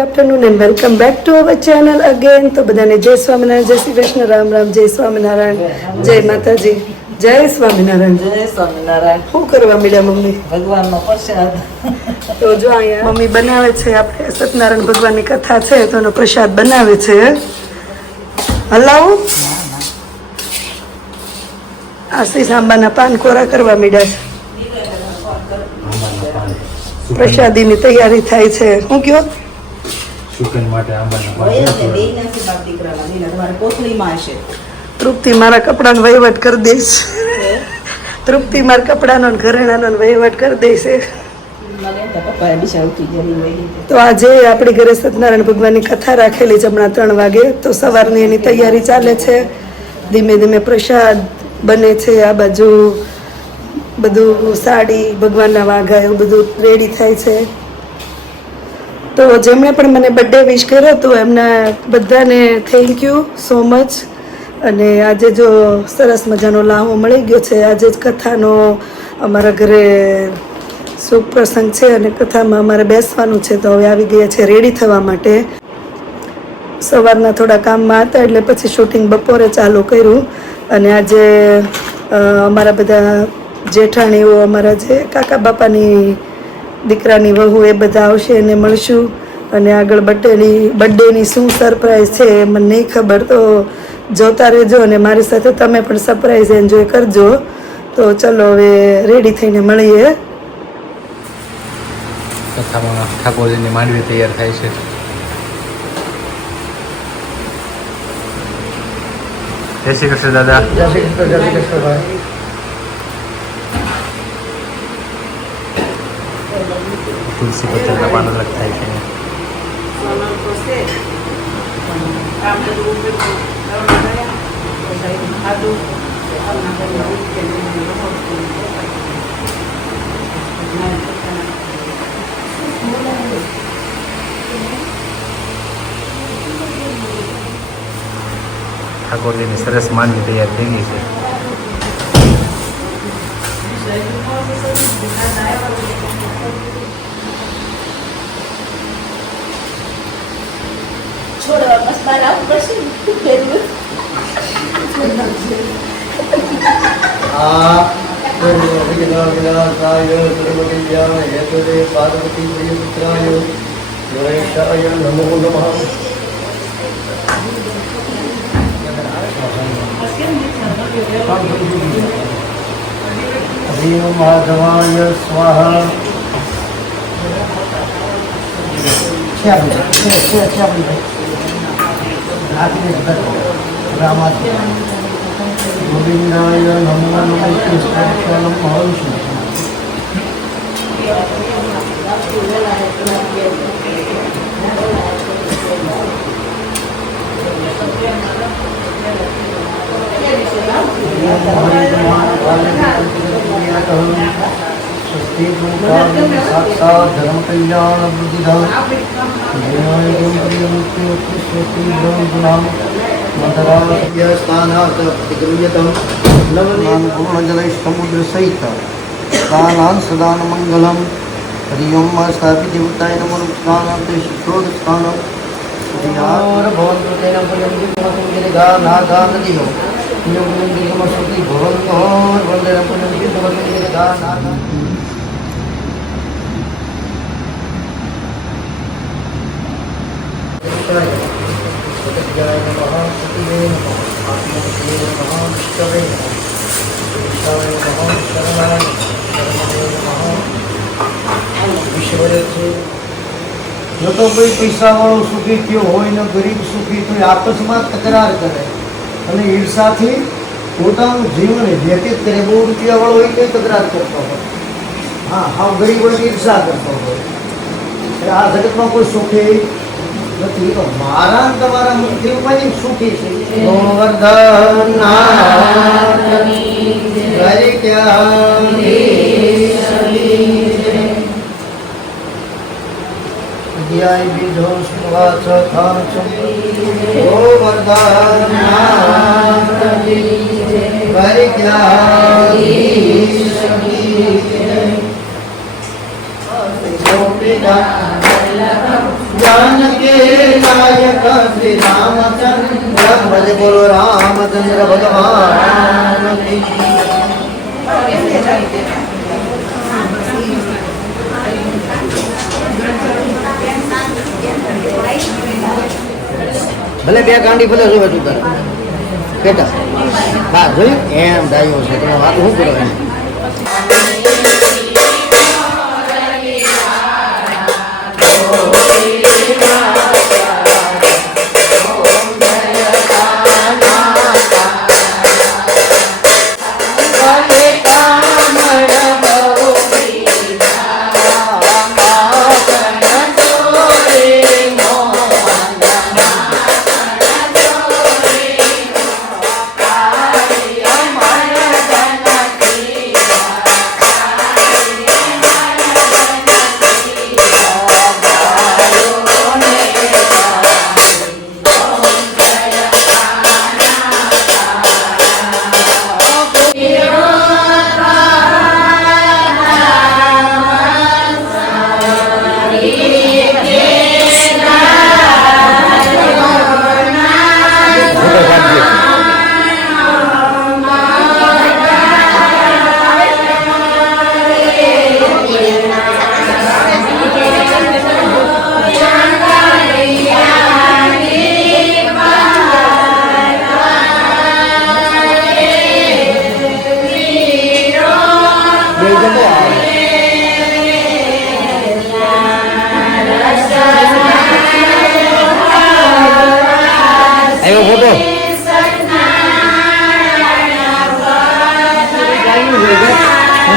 Afternoon and welcome back to our channel again તો બધાને જય સ્વામિનારાયણ જય શ્રી કૃષ્ણ રામ રામ જય સ્વામિનારાયણ જય માતાજી જય સ્વામિનારાયણ. જય સ્વામિનારાયણ. શું કરવા મળ્યા મમ્મી? ભગવાનનો પ્રસાદ. તો જો અહીંયા મમ્મી બનાવે છે આપણે સત્યનારાયણ ભગવાનની કથા છે તો એનો પ્રસાદ બનાવે છે. હલાવું. આશી સાંબાના પાન કોરા કરવા મળ્યા છે. પ્રસાદીની તૈયારી થાય છે. શું કયો? શુકન માટે આંબાના. તૃપ્તિ મારા કપડાનો વહીવટ કરી દઈશ. તૃપ્તિ મારા કપડાનો ઘરેણાનો વહીવટ કરી દઈશ. તો આજે આપણી ઘરે સત્યનારાયણ ભગવાનની કથા રાખેલી છે હમણાં ત્રણ વાગે. તો સવારની એની તૈયારી ચાલે છે. ધીમે ધીમે પ્રસાદ બને છે આ બાજુ. બધું સાડી ભગવાનના વાઘા એવું બધું રેડી થાય છે. તો જેમણે પણ મને બર્થડે વિશ કર્યો હતો એમના બધાને થેન્ક યુ સો મચ અને આજે જો સરસ મજાનો લાહો મળી ગયો છે. આજે જ કથાનો અમારા ઘરે શુભ પ્રસંગ છે અને કથામાં અમારે બેસવાનું છે તો હવે આવી ગયા છે રેડી થવા માટે. સવારના થોડા કામમાં હતા એટલે પછી શૂટિંગ બપોરે ચાલુ કર્યું. અને આજે અમારા બધા જેઠાણીઓ, અમારા જે કાકા બાપાની દીકરાની વહુ એ બધા આવશે એને મળશું. અને આગળ બર્થડેની બર્થડેની શું સરપ્રાઈઝ છે એ મને નહીં ખબર. તો જોતા રહેજો અને મારી સાથે તમે પણ સરપ્રાઈઝ એન્જોય કરજો. તો ચલો હવે રેડી થઈને મળીએ. કથામાં ઠાકોરજીની માંડવી તૈયાર થાય છે. જય શ્રી કૃષ્ણ દાદા. તુલસી પત્રના પાન અલગ થાય છે ઠાકોરજીની સરસ માંડવી તૈયાર થઈ ગઈ છે છોડવા બસ બહાર આવવું પડશે ને. ફેરવું. નમો નમઃ હરિ માધવાય સ્વાહા ಹಾಕಬೇಕು ರಾಮ ಗೋವಿಂದಾಯ ನಮ್ಮ ನಮ್ಮ ಮಹಾವಿಷ್ಣು स्वस्ति साक्षात् धर्मकल्याणबुद्धिधाम गुणजलैस्तमुद्रसहित स्नानान् सदानमङ्गलं हरि ओं स्थापिदेवताय नमो स्नानं ते शुद्धोदस्नानं भवन्तु तेन पुण्यं पुण्यं भवन्तो वन्दनं पुण्यं જો તો કોઈ પૈસા વાળો સુખી થયો હોય ને ગરીબ સુખી તો એ આપસમાં તકરાર કરે અને ઈર્ષાથી પોતાનું જીવન વ્યતીત કરે બહુ રૂપિયા વાળો હોય તો તકરાર કરતો હોય હા હા ગરીબ હોય તો ઈર્ષા કરતો હોય એટલે આ જગતમાં કોઈ સુખી નથી તો મારા તમારા જ સુખી છે ગોવર્ધન ધ્યાય બીજો સુવાસ થાન ક્યાં ગોવર્ધન ભલે બે ગાંડી ભલે જોવે તું તારે. બેટા, હા, જોયું? એમ ડાયો છે, તમે વાત શું કરો એમ?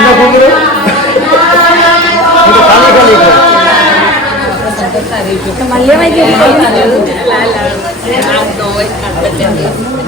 ઠંડો ફોટો ખાલી ખાલી કરો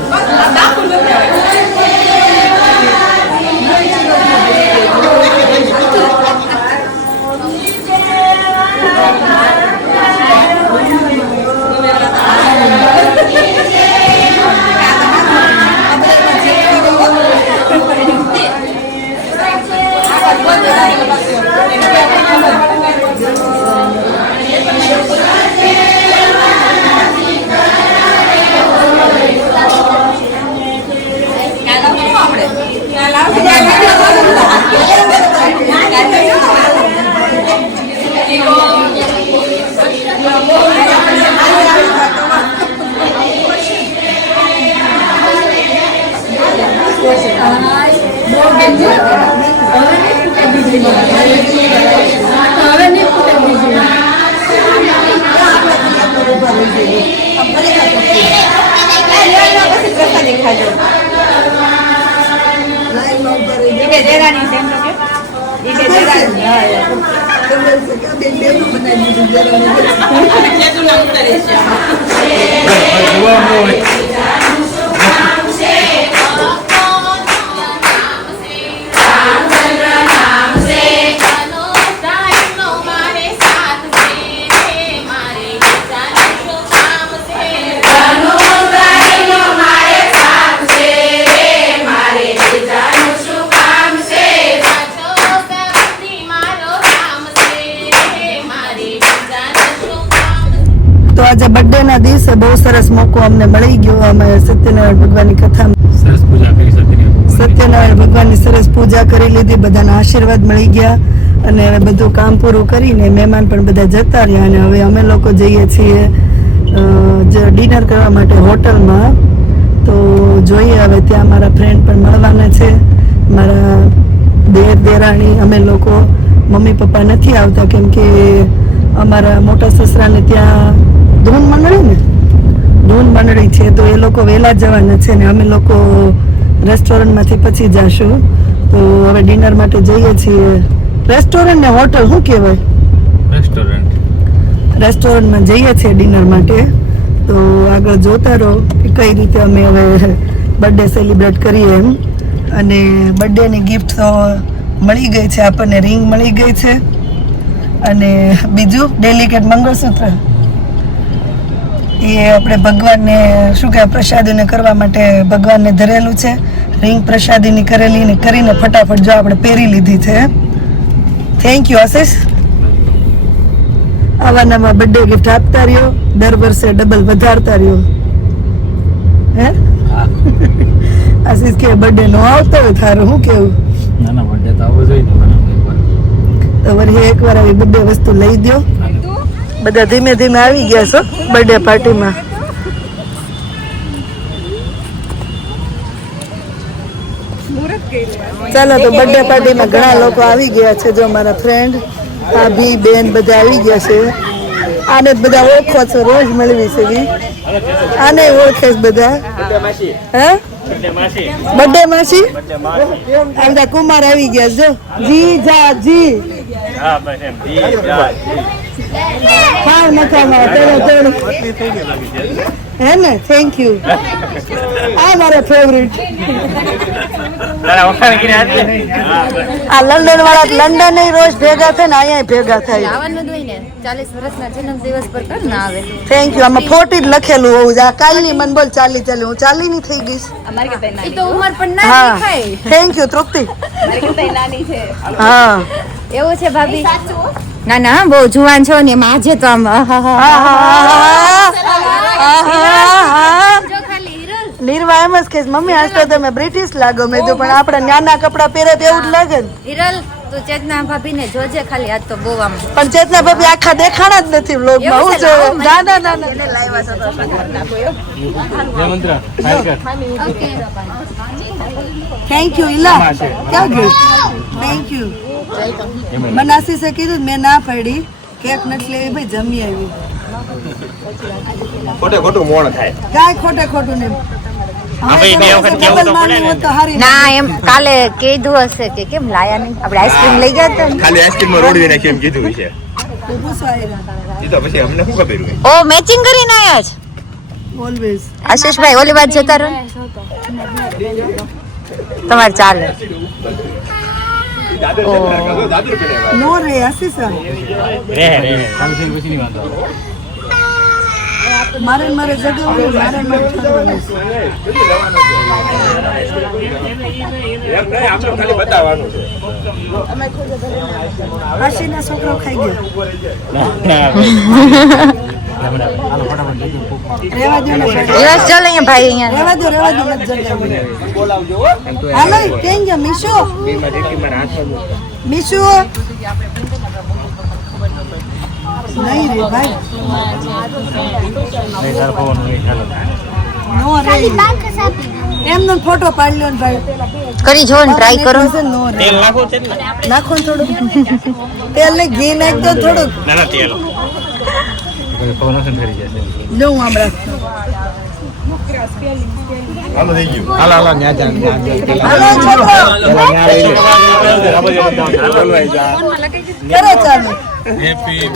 તો બર્થડે ના દિવસે બહુ સરસ મોકો અમને મળી ગયો. અમે સત્યનારાયણ ભગવાનની કથા સરસ પૂજા કરી સત્યનારાયણ સત્યનારાયણ ભગવાનની સરસ પૂજા કરી લીધી બધાના આશીર્વાદ મળી ગયા અને હવે બધું કામ પૂરું કરીને મહેમાન પણ બધા જતા રહ્યા અને હવે અમે લોકો જઈએ છીએ ડિનર કરવા માટે હોટલમાં. તો જોઈએ હવે ત્યાં મારા ફ્રેન્ડ પણ મળવાના છે. મારા દેર દેરાણી અમે લોકો મમ્મી પપ્પા નથી આવતા કેમ કે અમારા મોટા સસરાને ત્યાં ધૂન મંડળી ને? ધૂન મંડળી છે તો એ લોકો વહેલા જવાના છે ને અમે લોકો રેસ્ટોરન્ટમાંથી પછી જાશું. તો હવે ડિનર માટે જઈએ છીએ. રેસ્ટોરન્ટ ને હોટલ શું કહેવાય? રેસ્ટોરન્ટ. રેસ્ટોરન્ટમાં જઈએ છીએ ડિનર માટે. તો આગળ જોતા રહો કે કઈ રીતે અમે હવે બર્થડે સેલિબ્રેટ કરીએ એમ. અને બર્થડેની ગિફ્ટ તો મળી ગઈ છે આપણને રિંગ મળી ગઈ છે. અને બીજું ડેલિકેટ મંગળસૂત્ર. એ આપણે ભગવાનને શું કહેવાય પ્રસાદીને કરવા માટે ભગવાનને ધરેલું છે. રિંગ પ્રસાદીની કરેલી ને કરીને ફટાફટ જો આપણે પહેરી લીધી છે. થેન્ક યુ આશીષ આવાનામાં બર્થડે ગિફ્ટ આપતા રહ્યો. દર વર્ષે ડબલ વધારતા રહ્યો. હે? આશીષ કે બર્થડે નો આવતો હોય તારું શું કેવું? ના ના બર્થડે તો આવવો જોઈએ મને એકવાર. આવી બર્થડે વસ્તુ લઈ દ્યો. બધા ધીમે ધીમે આવી ગયા છો બર્થડે પાર્ટીમાં ચાલો તો બર્થડે પાર્ટીમાં ઘણા લોકો આવી ગયા છે જો મારા ફ્રેન્ડ ભાભી બેન બધા આવી ગયા છે. આને બધા ઓળખો છો રોજ મળવી છે. આને ઓળખે છે બધા. હે? બર્થડે માસી. આ બધા કુમાર આવી ગયા જો જી જા જી. ખાવ મજામાં ચલો હે ને થેન્ક યુ આ મારો ફેવરિટ આ લંડન વાળા લંડન રોજ ભેગા થાય ને અહીંયા ભેગા થાય ચાલીસ વર્ષના જન્મ દિવસ પર કર ના આવે થેન્ક યુ આમાં ફોર્ટી જ લખેલું હોવું આ કાલની મન બોલ ચાલી ચાલી હું ચાલી ની થઈ ગઈશ એ તો ઉંમર પણ ના હા થેન્ક યુ તૃપ્તિ નાની છે હા એવું છે ભાભી ના ના બહુ જુવાન છો ને એમાં આજે તો આમ આહાહા. જો ખાલી હિરલ નિર્વા એમ જ કે મમ્મી આજ તો તમે બ્રિટિશ લાગો મેં કીધું પણ આપણે નાના કપડા પહેરે તો એવું જ લાગે ને હિરલ તું ચેતના ભાભી ને જોજે ખાલી આજ તો બહુ આમ પણ ચેતના ભાભી આખા દેખાણા જ નથી વ્લોગમાં એવું હું ના ના ના ના થેન્ક યુ ઇલા ક્યાં ગયું થેન્ક યુ મને આશીષે કીધું મેં ના પડી. કેક નથી લેવી ભાઈ જમી આવી. ખોટે ખોટું મોણ થાય કાંઈ ખોટે ખોટું નહીં. હવે બે વખત કેવું તો પડે ને. એમ કાલે કીધું હશે કે કેમ લાયા નહીં? આપણે આઈસ્ક્રીમ લઈ ગયા હતા. ખાલી આઈસ્ક્રીમ રોડવી નાખી એમ કીધું છે તો પૂછવા આવ્યા એ તો પછી અમને શું ખબર ઓ મેચિંગ કરીને આયા જ. ઓલવેઝ આશીષભાઈ ઓલી વાત જતા રહો તમારે ચાલે. નો રે આશીષા રે રે ચાલુ છે પછી નહીં વાંધો મારે ને મારે જગાવવું મારે ને મારે ઠરવાનું છે. આશીના છોકરો ખાઈ ગયો. ને. દિવસ ચાલે અહીંયા ભાઈ અહીંયા રેવા દો રેવા દો નથી જગાવવું. હાલો કેમ ગયા મીશુ મીશુ નહીં રે ભાઈ નો રે એમનો ફોટો પાડી લ્યો ને ભાઈ. કરી જો ને ટ્રાય કરો. નો રે નાખો ને? થોડું તેલ ને ઘી નાખ દો થોડુંક. ના ના તેલ. પવન થઈ જશે જો હું હમણાં હાલો થઈ ગયું હાલો હાલો ન્યા જા ન્યા હાલો છોકરો કરે ચાલુ happy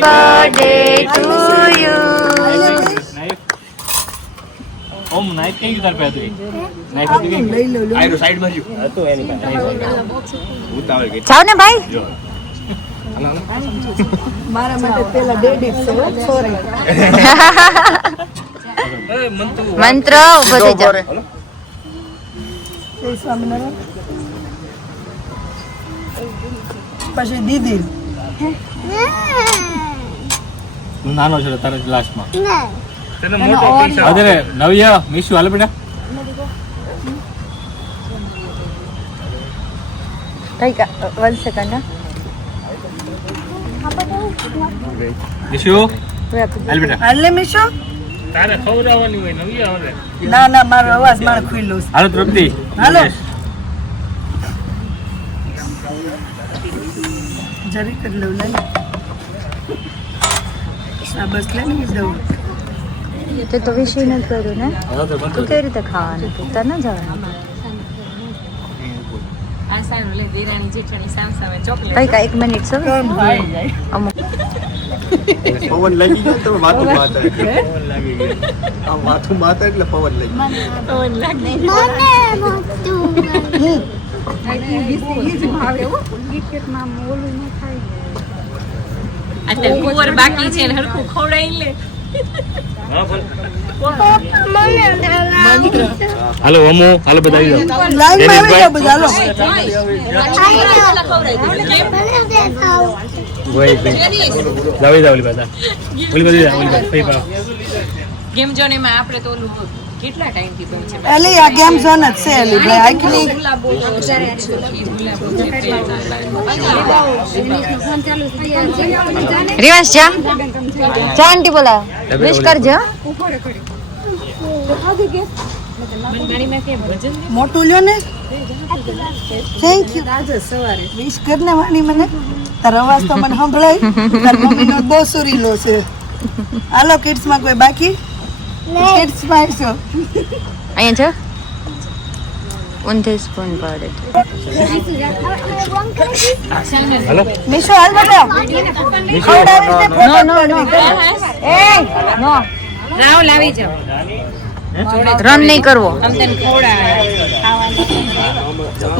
birthday to you happy Om knife કઈ તાર પે હતી નાઈફ હતી લઈ લો લો. આયરો સાઈડમાં હતો એની પાસે. ઉતાવળ ગઈ જાઓ ને ભાઈ. મારા માટે પેલા ડેડી છે સોરી મંત્ર ઊભો થઈ જાવ પછી દીદી. તું નાનો છે તારે લાસ્ટમાં તને મોટો અરે નવ્યા મિશુ હાલે બેટા. કઈ વન સેકન્ડ મિશુ? હાલ બેટા. હાલે મીશો. તારે ખવડાવવાની હોય નવ્યા હવે ના ના મારો અવાજ મારે ખુલ્લો છે. હાલો તૃપ્તિ. હાલો. જરી કરી લઉં લઈ આ બસ લઈને દઉં. તે તો વિષય નથી કર્યું ને? તો તું કેવી રીતે ખાવાનું? તું તને ન જવાનું કઈ કા એક મિનિટ છે અમુક. પવન લાગી ગયો તમે માથું માતા પવન લાગી ગયો. આ માથું માતા એટલે પવન લાગી અત્યારે કુંવર બાકી છે હરખું ખવડાવી લે. હાલો, અમો, હાલો બધા જાવી જાવ ઓલી બધા ઓલી બધી ગેમ જોને એમાં આપણે તો ઓલું કેટલા ટાઈમથી બહુ છે એલી આ ગેમ ઝોન જ છે એલી ભાઈ આખી રિવાંશ જા. જા આંટી બોલા વિશ કરજો મોટું લ્યો ને. થેન્ક યુ વિશ કરને વાણી મને. તારો અવાજ તો મને સંભળાય. તાર મમ્મીનો બહુ સુરીલો છે. હાલો કિડ્સમાં કોઈ બાકી? કિડ્સમાં આવશો અહીંયા છે ઊંધે સ્પૂન પાડે હાલો મિશો હાલ બેટા ખવડાવીશ ને ફોટો પાડવી. એ નો રાવ લાવી જાઓ રન નહીં કરવો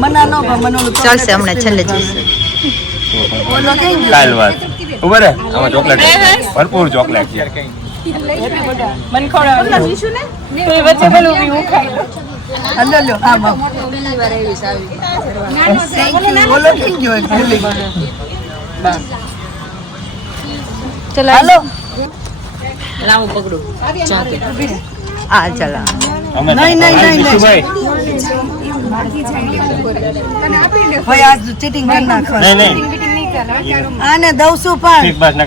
ન ચાલશે હમણાં છેલ્લે જઈશું વાત ઊભા રે આમાં ચોકલેટ ભરપૂર ચોકલેટ છે મને ખવડાવે તો વચ્ચે પેલું બી હું ખાઈ હાલો લ્યો આમ આમ Thank you. ઓલો કઈ ગયો એક ભૂલી ગયો. ચલો હાલો લાવો પકડું આ ચલો નહીં, નહીં, નહીં, નહીં. ભાઈ ભાઈ આજ ચીટિંગ કરી નાખો નહીં નહીં આને દઉં છું પણ ના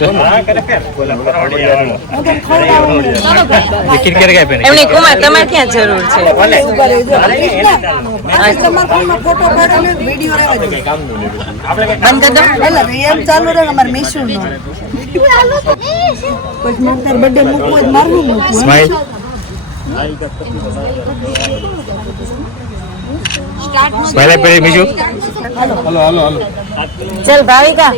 બોલા ટિકિટ કરે કે પેને એમની કુમાર તમારે ક્યાં જરૂર છે? બંધ કરી દો. એમ ચાલુ રહે અમારે મીશું પછી મારે બર્થડે મૂકવું. સ્માઈલ સ્માઈલ બીજું. હાલો હાલો હાલો ચલ ભાવિકા.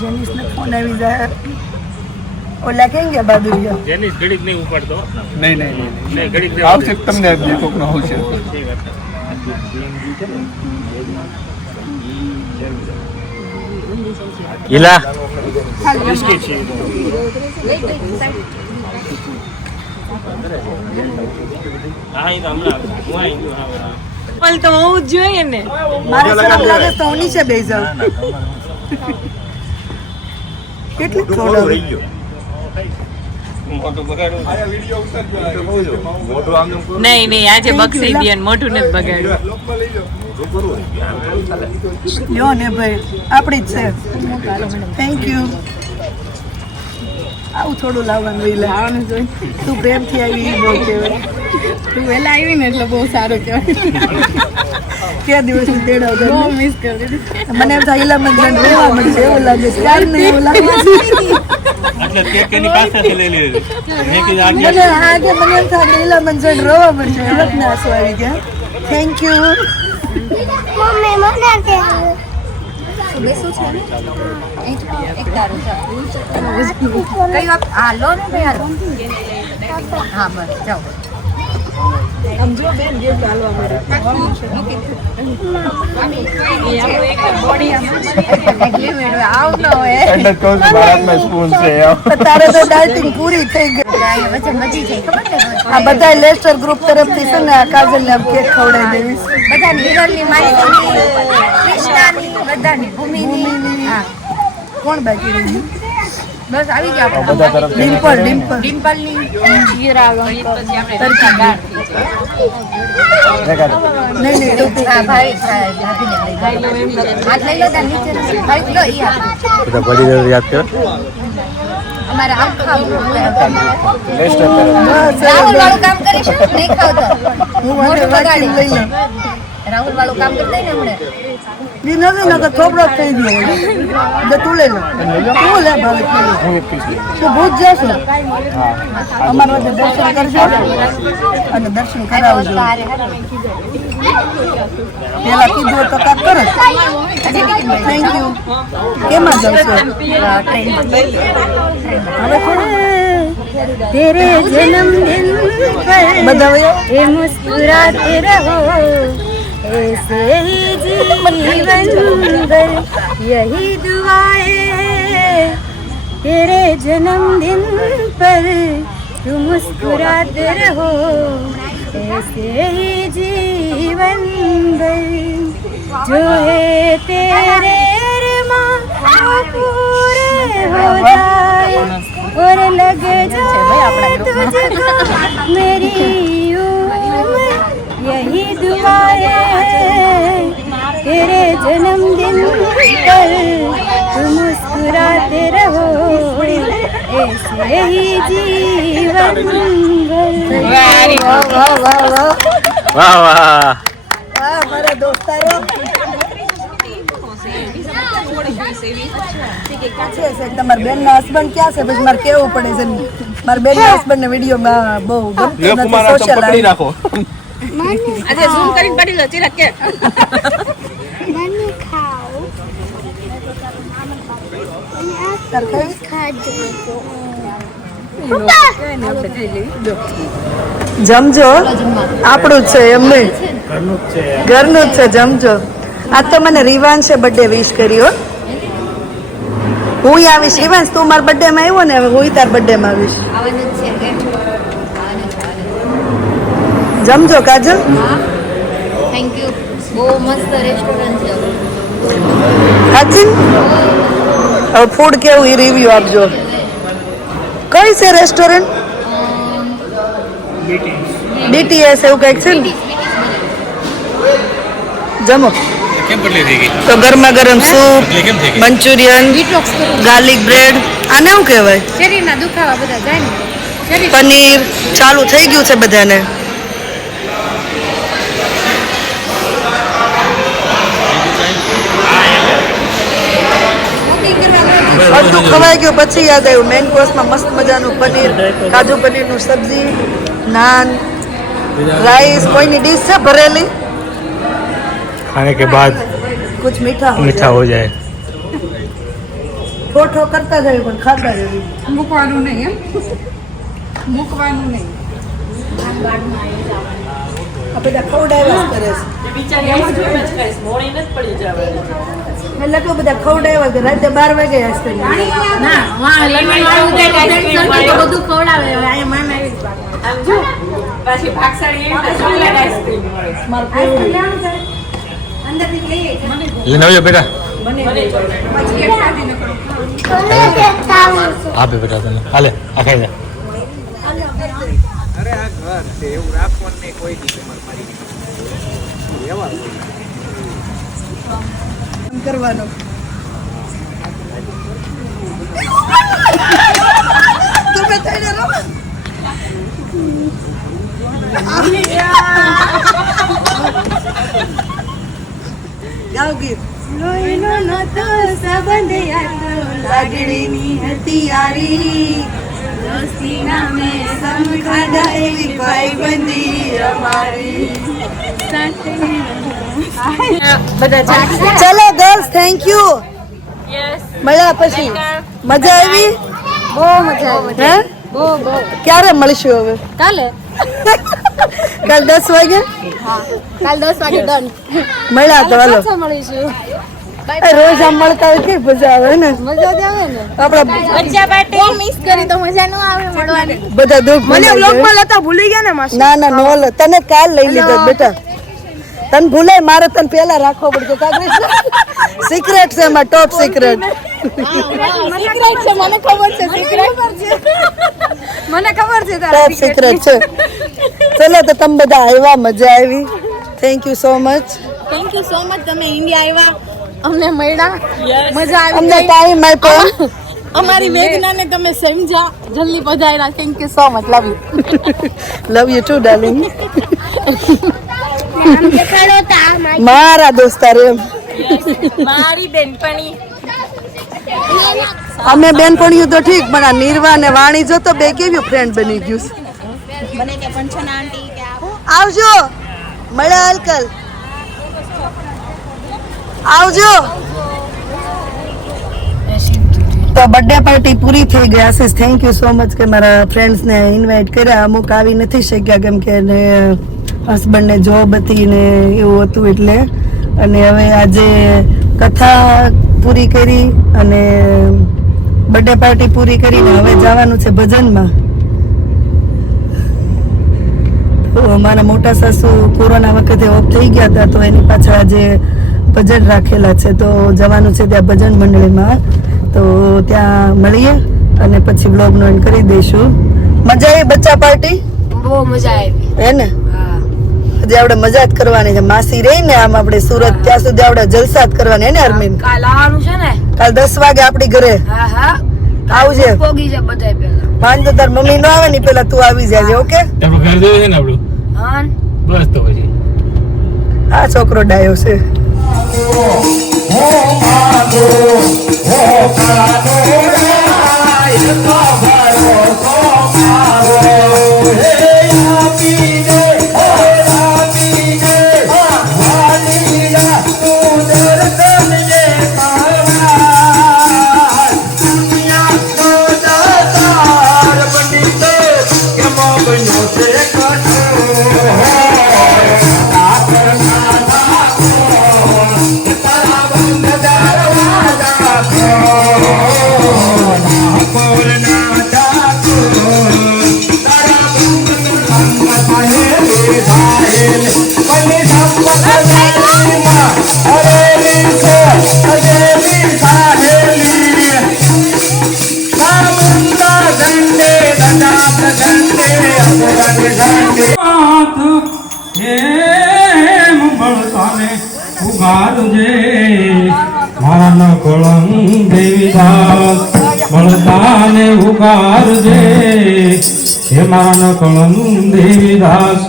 જેનિસને ફોન આવી જાય. ઓલા કેમ ગયા બાદુરિયા? જેની ઘડીક નહીં ઉપાડતો. નહીં નહીં નહીં નહીં. ઘડીક આવશે તમને આપજે કોકનો આવશે. ઈલા. પલ તો હોવું જ જોઈએ ને. મારે શરમ લાગે સોની છે બેઝ કેટલી ખવડાવું નહીં નહીં આજે બક્ષી દે ને મોઢું નથી બગાડ્યું. લ્યો ને ભાઈ આપણી જ છે. થેન્ક યુ આવું થોડું લાવવાનું એ લાવવાનું જોઈએ તું પ્રેમથી આવી એ બહુ કહેવાય. તું વહેલા આવી ને એટલે બહુ સારું કહેવાય. ક્યાં દિવસ તેડાવ બહુ મિસ કરી મને એમ થાય ઈલા મને રોવા મળશે એવું લાગે કાલ ને એવું લાગે થેન્ક એટલે કેક છે ને? લઈ લીધું કયું કીધું આ મને આજે મને એમ થાય કે ઈલા મને જણ રોવા મળશે એમ જ. આંસુ આવી ગયા થેન્ક યુ કઈ વાત હા, લો ને ભાઈ હાલો. હા, બસ, જાઓ. આવ ન હોય એટલે જ ભૂમિની. હા. કોણ બાકી રહ્યું? બસ આવી ગયા બધા તરફ ડિમ્પલ ડિમ્પલ. ડિમ્પલની પછી આપણે નહીં નહીં તો હા ભાઈ ભાઈ લઈ જાઓ. હાથ લઈ લો નીચે ભાઈ લો ઈ હાથ. બધા બધી યાદ કર. અમારે આખા લેસ્ટર તરફ રાહુલ વાળું કામ કરીશું નહીં ખાવ તો. હું મને વાંચીને લઈ રાહુલ વાળું કામ કરી દઈ ને હમણાં? જી નથી ના થોબડો થઈ ગયો બે તું લઈ લો. તું લે ભાવે તું ભૂત જશો. અમારા બધે દર્શન કરશો અને દર્શન કરાવજો. પેલા કીધું તો કાક કરો. થેન્ક યુ કેમાં જશો? હવે થોડું. તેરે જન્મદિન બધા મુસ્કુરાતે રહો. ऐसे ही जीवन भर यही दुआएं हैं तेरे जन्मदिन पर तू मुस्कुराते रहो ऐसे ही जीवन भर जो है तेरे अरमान वो पूरे हो जाए और लग जाए तुझको मेरी उम्र यही दुआएं हैं तेरे जन्मदिन पर तुम मुस्कुराते रहो ऐसे ही जीवन भर વાહ વાહ વાહ વાહ વાહ વાહ વાહ મારા દોસ્તારો છે છે તમારા બેન ના હસબન્ડ ક્યાં છે પછી મારે કેવું પડે છે મારા બેન ના હસબન્ડ ને વિડીયો બહુ ગમતું નથી સોશિયલ રાખો આજે ઝૂમ કરીને પડી લો ચિરાગ કે જમજો આપણું જ છે એમ નહીં? ઘરનું જ છે જમજો. આ તો મને રિવાંશે બર્થડે વિશ કર્યો હું. આવીશ. રિવાંશ તું મારા બર્થડે માં આવ્યો ને હવે હું તાર બર્થડે માં આવીશ. જમજો કાજલ. થેન્ક યુ બહુ મસ્ત રેસ્ટોરન્ટ છે સાચી હવે ફૂડ કેવું એ રિવ્યુ આપજો. કઈ છે રેસ્ટોરન્ટ ડીટીએસ એવું કંઈક છે ને? જમો. તો ગરમા ગરમ સૂપ મંચુરિયન ગાર્લિક બ્રેડ આને શું કહેવાય? શરીરના દુખાવા બધા જાય પનીર ચાલુ થઈ ગયું છે બધાને. બધું ખવાઈ ગયું. પછી યાદ આવ્યું મેઇન કોર્સમાં મસ્ત મજાનું પનીર કાજુ પનીરનું સબ્જી નાન રાઈસ કોઈની ડીશ છે ભરેલી? ખાને કે બાદ કુછ મીઠા મીઠા હો જાય. ઠોઠો કરતા જાય પણ ખાતા જાય. મૂકવાનું નહીં એમ. મૂકવાનું નહીં. આ બધા ખવડાવ્યા જ કરે છે. એટલે કે બધા ખવડાવ્યા કે રાતે બાર વાગે લગ્ન બધું ખવડાવે. આમ જો પાછી ભાગસાળી એવી રીતે ચોકલેટ આઈસ્ક્રીમ મળે લઈને આવજો બેટા. આપે બેટા તને. હાલે આ અરે આ ઘર છે એવું રાખવાનું કોઈ દી કરવાનો. તમે થઈને રહો. ગાવ ગીત. લોહીનો નતો સંબંધ યાર લાગણીની હતી યારી. દોસ્તીના મેં સમ એવી ભાઈબંધી અમારી. ચલો ગર્લ્સ થેન્ક યુ મળ્યા પછી. મજા આવી? બહુ મજા આવી. હે? બહુ બહુ. ક્યારે મળીશું હવે? કાલે? કાલ દસ વાગે? કાલ દસ વાગે ડન મળ્યા તો હાલો. મળીશું. રોજ આમ મળતા હોય કે મજા આવે ને? મજા જ આવે ને. આપડા બચ્ચા પાર્ટી. મિસ કરી તો મજા ન આવે મળવાની. બધા દુઃખ ભૂલાઈ માં લતા ભૂલી ગયા ને માસી? ના ના નો તને કાલ લઈ લીધો બેટા. તને ભૂલાય મારે તને પેલા રાખવો પડશે. કાગળ સિક્રેટ છે? એમાં ટોપ સિક્રેટ સિક્રેટ છે મને ખબર છે સિક્રેટ મને ખબર છે ટોપ સિક્રેટ છે. ચલો તો તમે બધા આવ્યા મજા આવી. Thank you so much thank you so much તમે ઇન્ડિયા આવ્યા. અમને મળ્યા. મજા આવી અમને. ટાઈમ આપ્યો. અમારી વેદનાને તમે સમજા. જલ્દી પધાર્યા. Thank you so much love you love you too darling મારા દોસ્તાર એમ. મારી બેનપણી. અમે બેનપણીઓ તો ઠીક પણ આ નિર્વા ને વાણી જો તો બે કેવી ફ્રેન્ડ બની ગયું છે. આવજો. મળ્યા હાલકલ આવજો. તો બર્થડે પાર્ટી પૂરી થઈ ગઈ. Ashish thank you so much કે મારા ફ્રેન્ડ્સને ઇન્વાઇટ કર્યા. અમુક આવી નથી શક્યા કેમ કે એને હસબન્ડને જોબ હતી ને એવું હતું એટલે. અને હવે આજે કથા પૂરી કરી અને બર્થડે પાર્ટી પૂરી કરીને હવે જવાનું છે ભજનમાં. તો મારા મોટા સાસુ કોરોના વખતે ઓફ થઈ ગયા હતા, તો એની પાછળ આજે ભજન રાખેલા છે તો જવાનું છે ત્યાં ભજન મંડળીમાં. તો ત્યાં મળીએ અને પછી બ્લોગનો એન્ડ કરી દઈશું. મજા આવી બચ્ચા પાર્ટી? બહુ મજા આવી. હે ને? હજી આપણે મજા જ કરવાની છે. માસી રહી ને આમ આપણે સુરત ત્યાં સુધી આપણે જલસા જ કરવાની હે ને અરમીન કાલ આવવાનું છે ને? કાલ દસ વાગે આપણી ઘરે. હા હા. આવજે. પોગી છે બધા પેલા પાંચ તો તાર મમ્મી નો આવે ને પેલા તું આવી જાજે ઓકે? આપણું ઘર જોયું છે ને આપણું? હા બસ તો પછી. આ છોકરો ડાયો છે. એમ બળતાને ઉગાડજે હે મારા ન કળંગ દેવીદાસ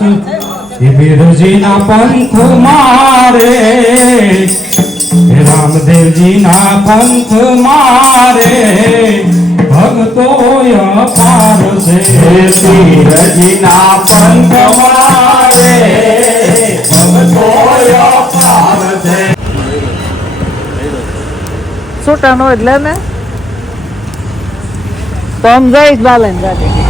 એ બિરજીના પંથ મારે. હે રામદેવજીના પંથ મારે. ભક્તો અપાર છે. પીરજીના પંથ મારે. ભક્તો અપાર છે. છૂટાનો એટલે ને? તો આમ જઈશ બાલેન ગાડી